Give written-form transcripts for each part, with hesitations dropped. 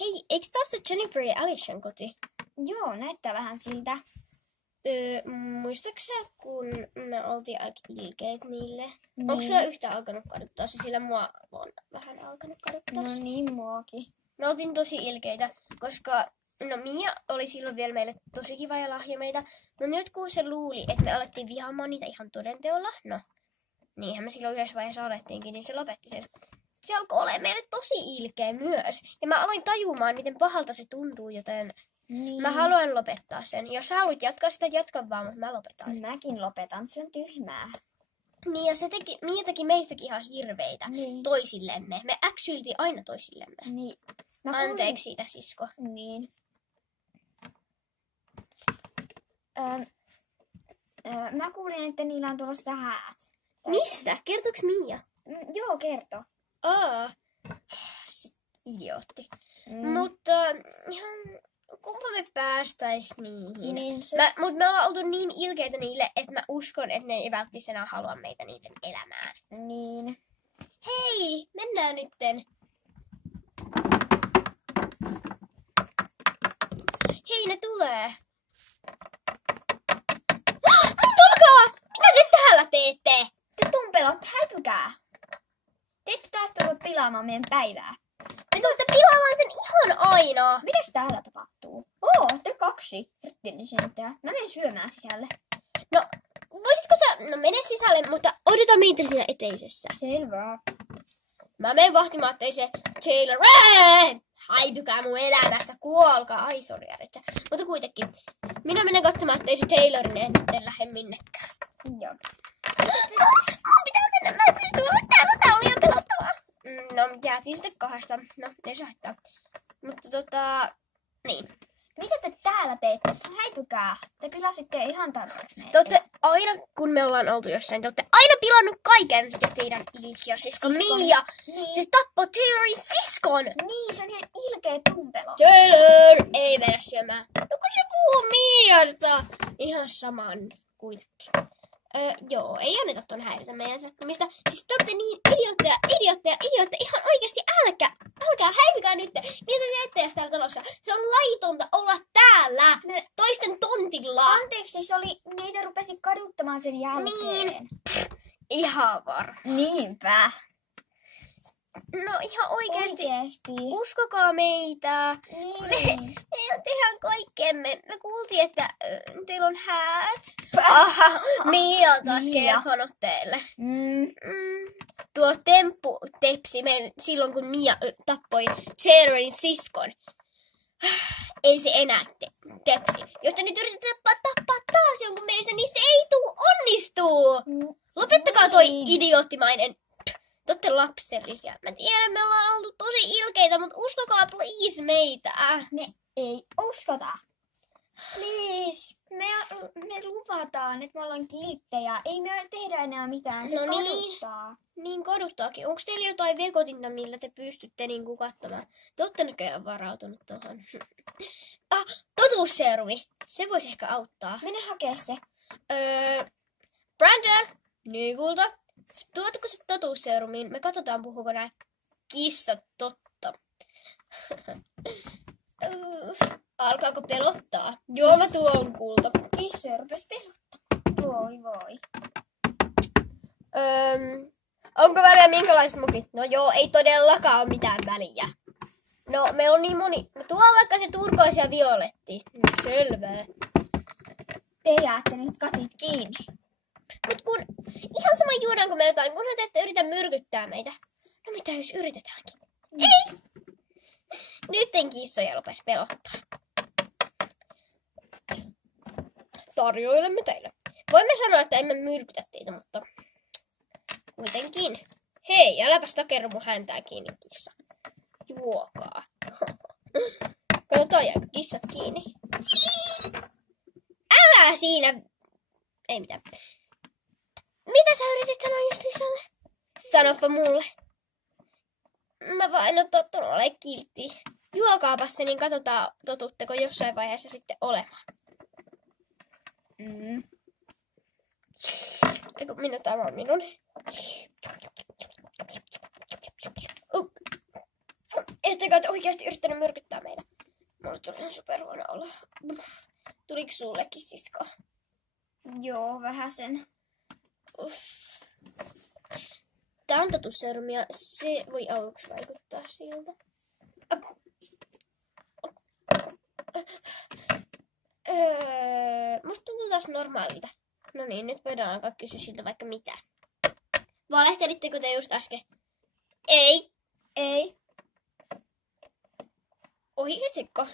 Hei, eikö tässä Jennifer ja Alician koti? Joo, näyttää vähän siltä. Muistaaksä, kun me oltiin aika ilkeet niille? Niin. Onko sulla yhtään alkanut kaduttaa se, sillä mua on vähän alkanut kaduttaa No se? niin, muakin. Me oltiin tosi ilkeitä, koska Mia oli silloin vielä meille tosi kiva ja lahja meitä. No nyt kun se luuli, että me alettiin vihaamaan niitä ihan todenteolla, no niinhän me silloin yhdessä vaiheessa alettiinkin, niin se lopetti sen. Se alkoi olemaan meille tosi ilkeä myös. Ja mä aloin tajumaan, miten pahalta se tuntuu, joten Niin. mä haluan lopettaa sen. Jos sä haluat jatkaa sitä, jatka vaan, mutta mä lopetan. Mäkin lopetan, se on tyhmää. Niin ja Mia teki meistäkin ihan hirveitä Niin. toisillemme. Me äksyltiin aina toisillemme. Niin. Anteeksi siitä, sisko. Niin. Mä kuulin, että niillä on tulossa häät. Mistä? Kertoks Mia? Joo, kerto. Se idiootti. Mutta ihan kumpa me päästäis niihin. Niin, Mutta me ollaan oltu niin ilkeitä niille, että mä uskon, että ne ei välttämättä enää halua meitä niiden elämään. Niin. Hei, mennään nytten. Hei, ne tulee. Tulkaa! Mitä te täällä teette? Te tumpelot, häipykää. Te ette taas tullut pilaamaan meidän päivää. Te tulette pilaamaan sen ihan aina. Mitäs täällä tapahtuu? Te kaksi. Mä menen syömään sisälle. No, voisitko sä... No mene sisälle, mutta odota meitä siinä eteisessä. Selvä. Mä menen vahtimaan, ettei se Taylor... Häipykää mun elämästä, kuolkaa. Ai, sori järjestä. Mutta kuitenkin. Minä menen katsomaan, ettei se Taylorin nyt lähde minnekään. Joo. Mun pitää mennä, mä en pysty olla täällä. Tää oli ihan pelottavaa. No, jäätiin sitten kahdesta. No, ei se haittaa. Mutta niin. Mitä te täällä teette? Häipykää. Te pilasitte ihan tarpeeksi meitä. Te olette aina, kun me ollaan oltu jossain, te olette aina pilannut kaiken ja teidän ilkiö-sisko Mia. Niin. Se tappoi Taylorin siskon. Niin, se on ihan ilkeä tumpelo. Taylor ei mene syömään. No kun se puhuu Miasta. Ihan saman kuitenkin. Joo, ei anneta ton häiritä meidän sattumista. Siis te olette niin idiootteja. Ihan oikeesti älkää häipykää nyt. Mitä te teette jos täällä talossa? Se on laitonta olla täällä. Toisten tontilla. Anteeksi, se oli, meitä rupesi kaduttamaan sen jälkeen. Niin. Ihan varma. Niinpä. No ihan oikeesti. Uskokaa meitä. Niin. Me tehdään kaikkemme. Me kuultiin, että teillä on häät. Aha, Mia on taas kertonut teille. Tuo temppu tepsi meille silloin, kun Mia tappoi Taylorin siskon. Ei se enää tepsi. Jos te nyt yritätte tappaa taas jonkun meistä, niin se ei onnistuu. Lopettakaa toi idioottimainen. Te olette lapsellisia. Mä tiedän, me ollaan oltu tosi ilkeitä, mutta uskokaa please meitä. Me ei uskota. Please. Me luvataan, että me ollaan kilttejä. Ei me tehdä enää mitään. Se kaduttaa. Niin kaduttaakin. Onko teillä jotain vekotinta, millä te pystytte niinku katsomaan? Te olette näköjään varautunut tuohon. Totuusseerumi. Se voisi ehkä auttaa. Mene hakea se. Brandon. Niin kulta. Tuotko se totuusseerumiin? Me katsotaan, puhuuko nämä kissat totta. Alkaako pelottaa? Joo, mä tuon kulta. Kissa rupesi pelottaa. Voi. Onko väliä minkälaiset mukit? No joo, ei todellakaan ole mitään väliä. No, meillä on niin moni. No tuo vaikka se turkois ja violetti. No selvä. Te jäätte nyt katit kiinni. Mut kun ihan sama juodaanko me jotain, kunhan te ette yritä myrkyttää meitä. No mitä jos yritetäänkin? Ei! Nytten kissoja rupes pelottaa. Tarjoilemme teille. Voimme sanoa, että emme myrkytä teitä, mutta kuitenkin. Hei, äläpäs takerru mun häntää kiinni, kissa. Juokaa. Katsotaan, jääkö kissat kiinni. Älä siinä! Ei mitään. Mitä sä yritit sanoa just Lisalle? Sanoppa mulle. Mä vaan en oo tottunut ole kiltti. Juokaapas se, niin katsotaan, totutteko jossain vaiheessa sitten olemaan. Eiku, minä tää on minun. Ettekä, oi oikeasti yrittänyt myrkyttää meitä. Mulle tuli ihan superhuono olo. Tuliko sullekin, sisko? Joo, vähän sen. Tää on totuusserum ja se voi aluksi vaikuttaa siltä. Musta tuntuu taas normaalilta. No niin, nyt voidaan alkaa kysyä siltä vaikka mitä. Valehtelitteko te just äsken? Ei. Ei. Oikeestiko?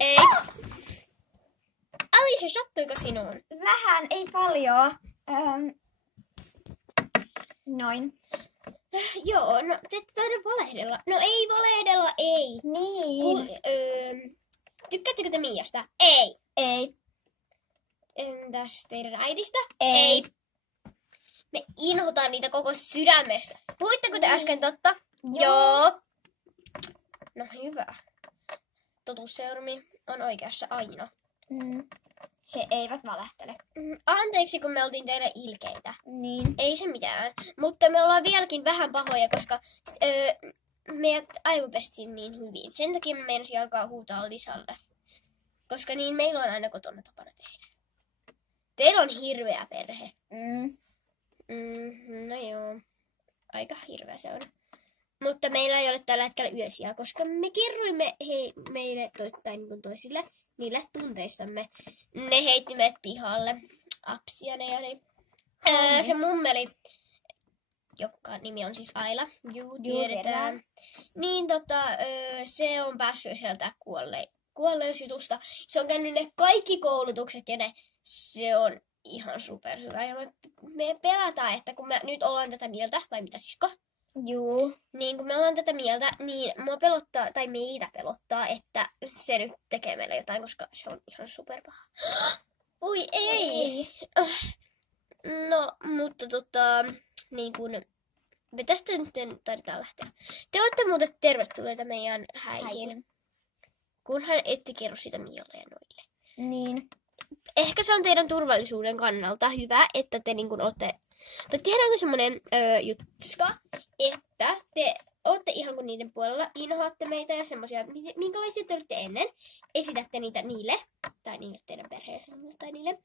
Ei. Alicia, sattuiko sinuun? Vähän, ei paljon. Noin. Joo, no te ette taida valehdella. No ei valehdella, ei. Niin. Tykkäättekö te Miasta? Ei. Ei. Entäs teidän äidistä? Ei. Me inhotaan niitä koko sydämestä. Puhuitteko te äsken totta? Joo. No hyvä. Totuusseurumi on oikeassa aina. He eivät valehtele. Anteeksi, kun me oltiin teille ilkeitä. Niin. Ei se mitään. Mutta me ollaan vieläkin vähän pahoja, koska meidät aivopestiin niin hyvin. Sen takia me meinasin alkaa huutaa Lisalle. Koska niin meillä on aina kotona tapana tehdä. Teillä on hirveä perhe. No joo. Aika hirveä se on. Mutta meillä ei ole tällä hetkellä yösiä, koska me kerroimme meille toisille niille tunteissamme. Ne heitti meidät pihalle. Apsia ne ja niin. Se mummeli, joka nimi on siis Aila. Juu, tiedetään. Niin se on päässyt sieltä kuolleusjutusta. Se on käynyt ne kaikki koulutukset ja se on ihan superhyvä. Ja me pelätään, että kun me nyt ollaan tätä mieltä, vai mitä sisko? Juu. Niin kun me ollaan tätä mieltä, niin mua pelottaa, tai meitä pelottaa, että se nyt tekee meille jotain, koska se on ihan superpaha. Oi ei! No, mutta niin kun me tästä nyt taidetaan lähteä. Te olette muuten tervetulleita meidän häihin. Kunhan ette kerro sitä Mialle ja noille. Niin. Ehkä se on teidän turvallisuuden kannalta hyvä, että te niin kun olette... Tai tehdäänkö semmonen jutska, että te olette ihan kuin niiden puolella, inhoatte meitä ja semmosia, minkälaisia te olette ennen, esitätte niitä niille, tai niille teidän perheelle tai niille.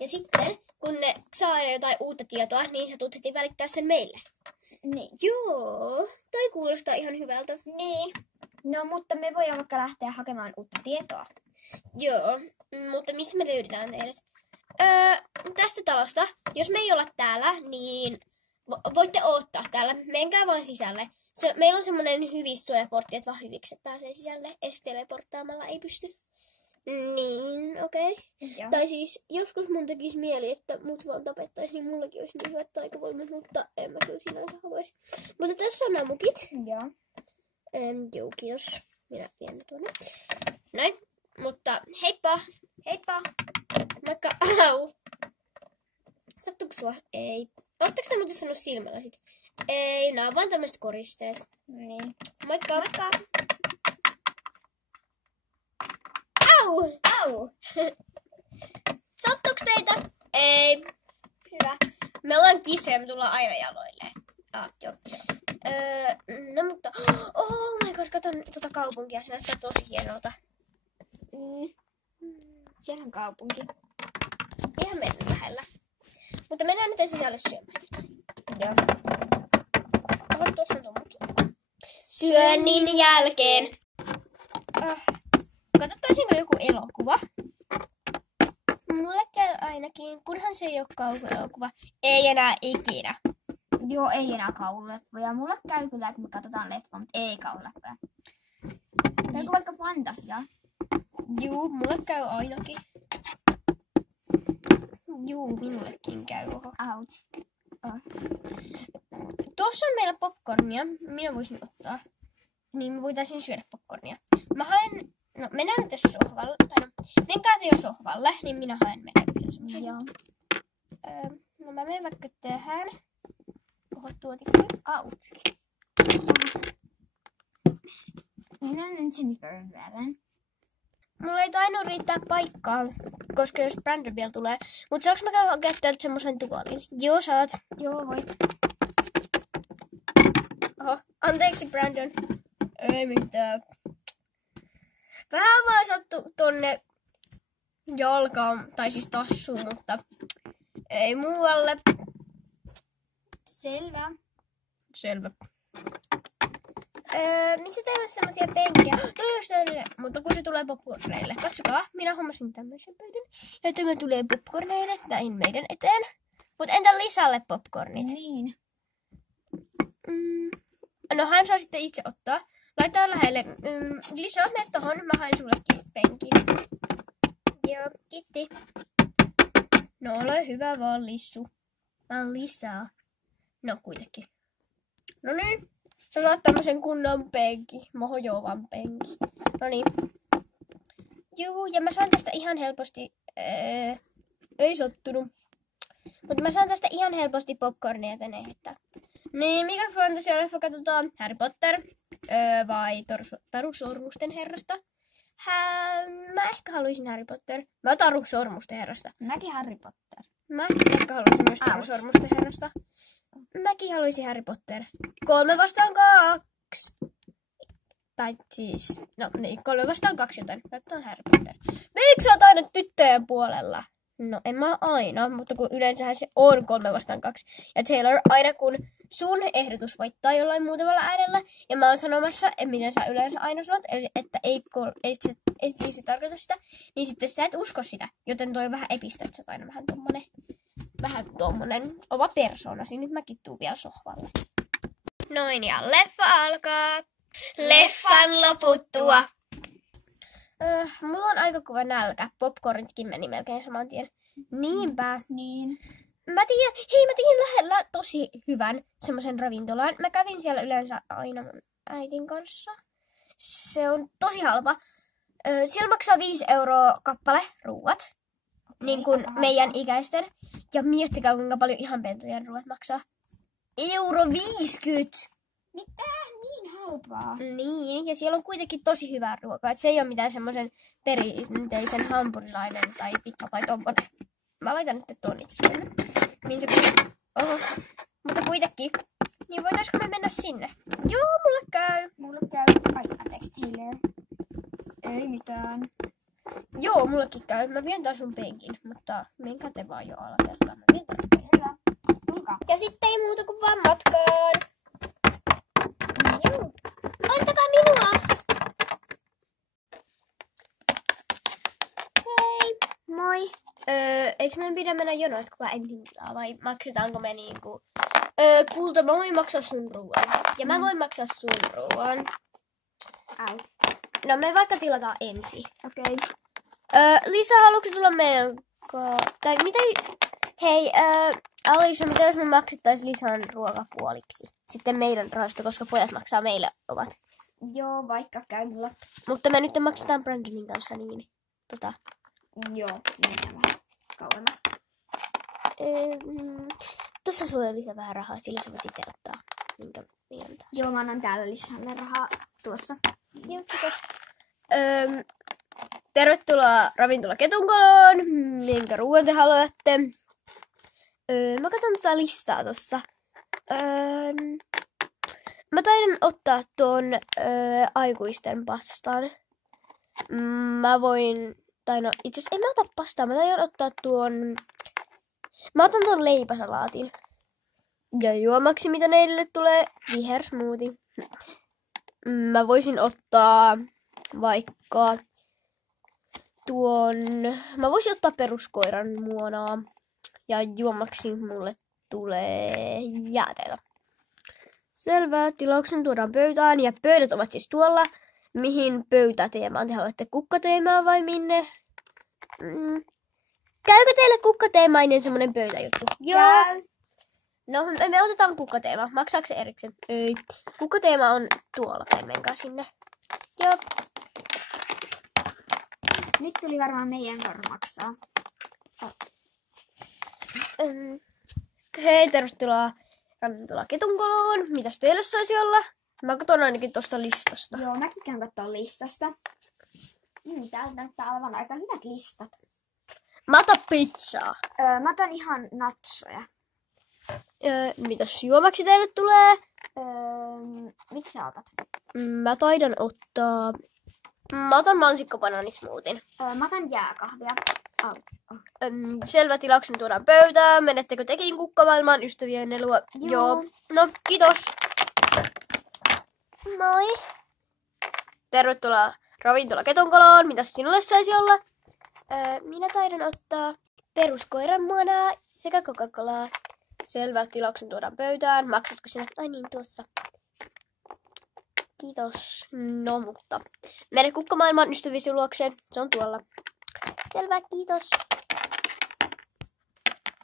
Ja sitten, kun ne saa jotain uutta tietoa, niin sä tulet heti välittää sen meille. Niin. Joo, toi kuulostaa ihan hyvältä. Niin. No, mutta me voidaan vaikka lähteä hakemaan uutta tietoa. Joo, mutta missä me löydetään teidät? Tästä talosta, jos me ei olla täällä, niin voitte odottaa täällä. Menkää vaan sisälle. Meillä on semmonen hyvistuojaportti, että vaan hyvikset pääsee sisälle. Esteleporttaamalla ei pysty. Niin, okei. Okay. Tai siis joskus mun tekisi mieli, että mut vaan tapettaisiin, niin mullakin olisi niin hyvät taikavoimat, mutta en mä kyllä sinänsä haluaisi. Mutta tässä on nämä mukit. Joo. Joo, kiitos. Minä vien ne tuonne. Näin. Mutta heippa! Heippa! Moikka! Au! Sattuuko sua? Ei. Ootteko te muuten sanonut silmällä sit? Ei, nää on vaan tämmöiset koristeet. Niin. Moikka! Moikka! Au! Au! Sattuuko teitä? Ei. Hyvä. Me ollaan kissoja, me tullaan aina jaloilleen. Joo. No mutta... Oh my god, katon tuota kaupunkia. Se näyttää tosi hienolta. Siellä on kaupunki. Ihan meidän lähellä. Mutta mennään nyt sisälle syömään. Joo. Oho, tuossa on tommokin. Syönnin jälkeen. Katsottaisinko joku elokuva? Mulle käy ainakin, kunhan se ei ole kauhuelokuva. Ei enää ikinä. Joo, ei enää kauhuleppoja. Mulle käy kyllä, että me katsotaan leffa, mutta ei kauhuleppoja. Käykö vaikka fantasiaa? Juu, mulle käy ainakin. Juu, minullekin käy. Ouch. Tuossa on meillä popcornia. Minä voisin ottaa. Niin me voitaisiin syödä popcornia. Mä haen... No, mennään nyt tässä sohvalle. Tai no, menkää te jo sohvalle, niin minä haen meidän semmoisen. Joo. No mä menen vaikka tähän. Oho, tuotikko. Ouch. Minä nyt sen verran. Mulla ei tainnut riittää paikkaa, koska jos Brandon vielä tulee. Mut saanko mä käydä käyttää semmosen tuolin? Joo, saat. Joo, voit. Oho, anteeksi Brandon. Ei mitään. Vähän vaan sattu tonne jalkaan, tai siis tassuun, mutta ei muualle. Selvä. Selvä. Missä teillä on semmosia penkkejä? Mutta kun se tulee popcorneille. Katsokaa, minä hommasin tämmöisen pöydän. Ja tämä tulee popcorneille, näin meidän eteen. Mutta entä Lisalle popcornit? Niin. No hän saa sitten itse ottaa. Laitetaan lähelle. Lisa, mene tohon. Mä hain sullekin penkin. Joo, kiitti. No ole hyvä vaan, Lissu. Mä oon Lisaa. No kuitenkin. No niin. Sä saat tämmösen kunnon penki. Mohojovan penki. No niin. Juu, ja mä saan tästä ihan helposti... ei sattunut. Mutta mä saan tästä ihan helposti popcornia tänne heittää. Niin, mikä fantasia-leffa katsotaan? Harry Potter vai Taru Sormusten herrasta? Mä ehkä haluaisin Harry Potter. Mä Taru Sormusten herrasta. Mäkin Harry Potter. Mä ehkä haluaisin myös Taru Sormusten herrasta. Mäkin haluaisin Harry Potter. 3 vastaan 2. Tai siis, no niin, 3 vastaan 2, joten katsotaan Harry Potter. Miksi sä oot aina tyttöjen puolella? No en mä aina, mutta kun yleensähän se on 3 vastaan 2. Ja Taylor, aina kun sun ehdotus voittaa jollain muutamalla äänellä, ja mä oon sanomassa, miten sä yleensä aina sanot, eli että ei se tarkoita sitä, niin sitten sä et usko sitä. Joten toi on vähän epistä, että sä oot aina vähän tommonen oma persoonasi. Nyt mäkin tuun vielä sohvalle. Noin, ja leffa alkaa. Leffan loputtua. Mulla on aika kova nälkä. Popcornitkin meni melkein saman tien. Niinpä. Niin. Mä tein lähellä tosi hyvän semmoisen ravintolan. Mä kävin siellä yleensä aina mun äitin kanssa. Se on tosi halpa. Siellä maksaa 5 € kappale ruuat. Okay, niin kuin meidän ikäisten. Ja miettikää kuinka paljon ihan pentujen ruuat maksaa. 1,50 €. Mitä? Niin halpaa. Niin, ja siellä on kuitenkin tosi hyvää ruokaa. Et se ei ole mitään semmoisen perinteisen hampurilainen tai pizza tai tommonen. Mä laitan nyt tuon itse asiassa. Niin se oho. Mutta kuitenkin. Niin voitaisko me mennä sinne? Joo, mulle käy. Mulle käy. Ai, anteeksi, Taylor. Ei mitään. Joo, mullekin käy. Mä vien taas sun penkin, mutta menkää te vaan jo alakertaan. Mä vien taas. Selvä. Tulkaa. Ja sitten ei muuta kuin vaan matkaan. Joo. Antakaa minua. Hei. Moi. Eikö meidän pidä mennä jonoon, että kuka ensin tilaa, vai maksetaanko me niinku... Kulta, mä voin maksaa sun ruoan. Ja mä voin maksaa sun ruoan. Au. No me vaikka tilataan ensin. Okei. Lisa, haluatko tulla meidän tai mitä... Hei, Alisa, mitä jos me maksettaisiin Lisan ruokapuoliksi? Sitten meidän rahoista, koska pojat maksaa meille ovat. Joo, vaikka käynnillä. Mutta me nyt maksetaan Brandonin kanssa niin. Joo, mennään vähän kauemmas. Tuossa sulle Lisa vähän rahaa, sillä sä voit itse ottaa. Minkä antaa. Joo, mä annan täällä Lisalle rahaa tuossa. Joo, kiitos. Tervetuloa ravintola Ketunkoloon. Minkä ruoan te haluatte? Mä katson tätä listaa tossa. Mä taidan ottaa tuon aikuisten pastan. Mä voin... Tai no itse asiassa en mä ota pastaa. Mä taidan ottaa tuon... Mä otan tuon leipäsalaatin. Ja juomaksi mitä neille tulee vihersmoothie. Mä voisin ottaa vaikka tuon... Mä voisin ottaa peruskoiran muonaa. Ja juomaksi mulle tulee jäätelö. Selvä, tilauksen tuodaan pöytään. Ja pöydät ovat siis tuolla. Mihin pöytäteemaan te haluatte? Kukkateemaa vai minne? Käykö teille kukkateemainen semmonen pöytäjuttu? Joo. No, me otetaan kukkateema. Maksaako se erikseen? Ei. Kukkateema on tuolla päin. Menkää sinne. Joo. Nyt tuli varmaan meidän vuoro maksaa. Hei, tervetuloa ravintola Ketunkoloon. Mitäs teille saisi olla? Mä katson ainakin tosta listasta. Joo, mäkin käyn katsoa listasta. Täällä näyttää olevan aika hyvät listat. Mä otan pizzaa. Mä otan ihan natsoja. Mitäs juomaksi teille tulee? Mitä sä otat? Mä taidan ottaa... Mä otan mansikkabanaanismoothien. Mä otan jääkahvia. Selvä, tilauksen tuodaan pöytään. Menettekö tekin kukkamaailmaan ystävienne luo? Joo. No, kiitos. Moi. Tervetuloa ravintola Ketonkolaan. Mitäs sinulle saisi olla? Minä taidan ottaa peruskoiran munaa sekä Coca-Colaa. Selvä, tilauksen tuodaan pöytään. Maksatko sinä? Ai niin, tuossa. Kiitos. No, mutta mene kukkamaailman ystäviesi luokseen. Se on tuolla. Selvä, kiitos.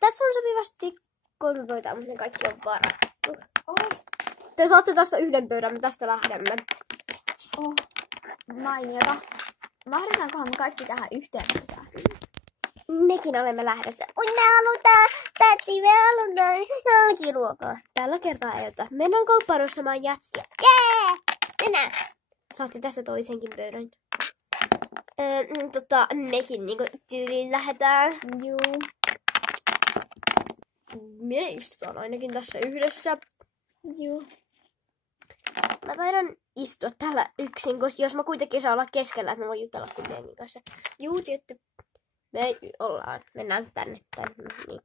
Tässä on sopivasti 3 pöytää, mutta ne kaikki on varattu. Te saatte tästä yhden pöydän, me tästä lähdemme. Mainiota. Mahdetaankohan me kaikki tähän yhteen pöytään? Mekin olemme lähdössä. Oi, me halutaan, täti, me halutaan jälkiruokaa. Tällä kertaa ei ota. Mennään kauppaan ostamaan jätsiä. Jee! Mennään! Saatte tästä toisenkin pöydän. Mekin niinku tyyliin lähdetään. Juu. Me istutaan ainakin tässä yhdessä. Juu. Mä taidan istua täällä yksin, koska jos mä kuitenkin saan olla keskellä, että mä voin jutella kuitenkin kanssa. Juu, tietty. Me ollaan. Mennään tänne. Niin.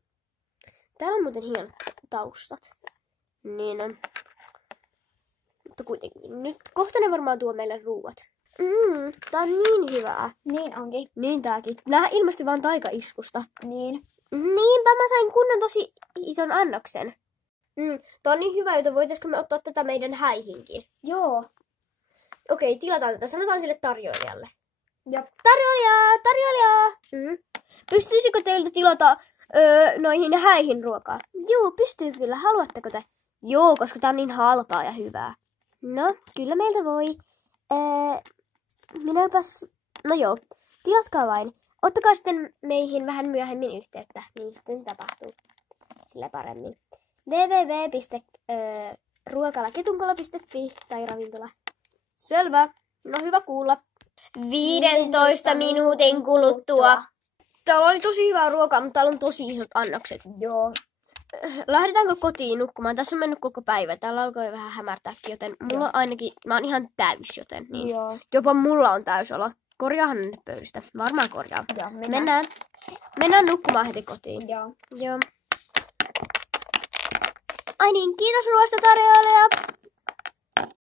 Täällä on muuten hienot taustat. Niin on. Mutta kuitenkin. Nyt kohta ne varmaan tuo meille ruuat. Tää on niin hyvää. Niin onkin. Niin tääkin. Nää ilmestyi vaan taikaiskusta. Niin. Niinpä mä sain kunnon tosi ison annoksen. Tää on niin hyvä, joten voitaisko me ottaa tätä meidän häihinkin? Joo. Okei, tilataan tätä. Sanotaan sille tarjoilijalle. Ja Tarjoilija! Pystyisikö teiltä tilata noihin häihin ruokaa? Joo, pystyy kyllä. Haluatteko te? Joo, koska tää on niin halpaa ja hyvää. No, kyllä meiltä voi. Minäpäs... No joo, tilatkaa vain. Ottakaa sitten meihin vähän myöhemmin yhteyttä, niin sitten se tapahtuu sillä paremmin. www.ruokalaketunkola.fi tai ravintola. Selvä. No hyvä kuulla. 15 minuutin kuluttua. Täällä oli tosi hyvää ruokaa, mutta täällä on tosi isot annokset. Joo. Lähdetäänkö kotiin nukkumaan? Tässä on mennyt koko päivä. Täällä alkoi vähän hämärtääkin, joten mulla on ainakin... Mä oon ihan täys, joten niin. Joo. Jopa mulla on täysolo. Korjaahan ne pöydistä. Varmaan korjaa. Joo, Mennään nukkumaan heti kotiin. Joo. Joo. Ai niin, kiitos ruoasta tarjoilija.